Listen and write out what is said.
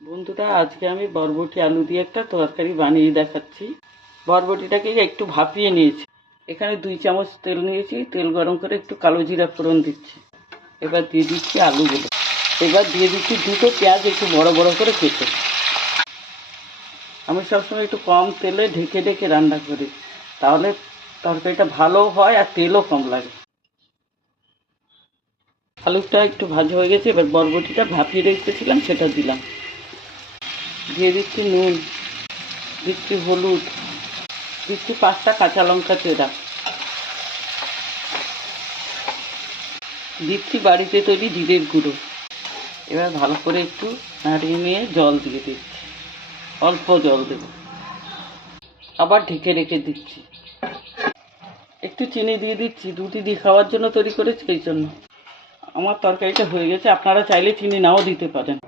বন্ধুরা, আজকে আমি বরবটি আলু দিয়ে একটা তরকারি বানিয়ে দেখাচ্ছি। বরবটিটাকে একটু ভাপিয়ে নিয়েছি। এখানে 2 চামচ তেল নিয়েছি। তেল গরম করে একটু কালো জিরা ফোড়ন দিচ্ছি। এবার দিয়ে দিচ্ছি আলুগুলো। এবার দিয়ে দিচ্ছি 2টো পেঁয়াজ একটু বড় বড় করে কেটে। আমি সবসময় একটু কম তেলে ঢেকে ঢেকে রান্না করি, তাহলে তরকারিটা ভালো হয় আর তেলও কম লাগে। আলুটা একটু ভাজা হয়ে গেছে। এবার বরবটিটা ভাপিয়ে রেখেছিলাম সেটা দিলাম। দিয়ে দিচ্ছি নুন, দিচ্ছি হলুদ, দিচ্ছি 5টা কাঁচা লঙ্কা চেরা, দিচ্ছি বাড়িতে তৈরি জিরের গুঁড়ো। এবার ভালো করে একটু নাড়িয়ে নিয়ে জল দিয়ে দিচ্ছি, অল্প জল দেব। আবার ঢেকে রেখে দিচ্ছি। একটু চিনি দিয়ে দিচ্ছি, রুটি দিয়ে খাওয়ার জন্য তৈরি করেছি এই জন্য। আমার তরকারিটা হয়ে গেছে, আপনারা চাইলে চিনি নাও দিতে পারেন।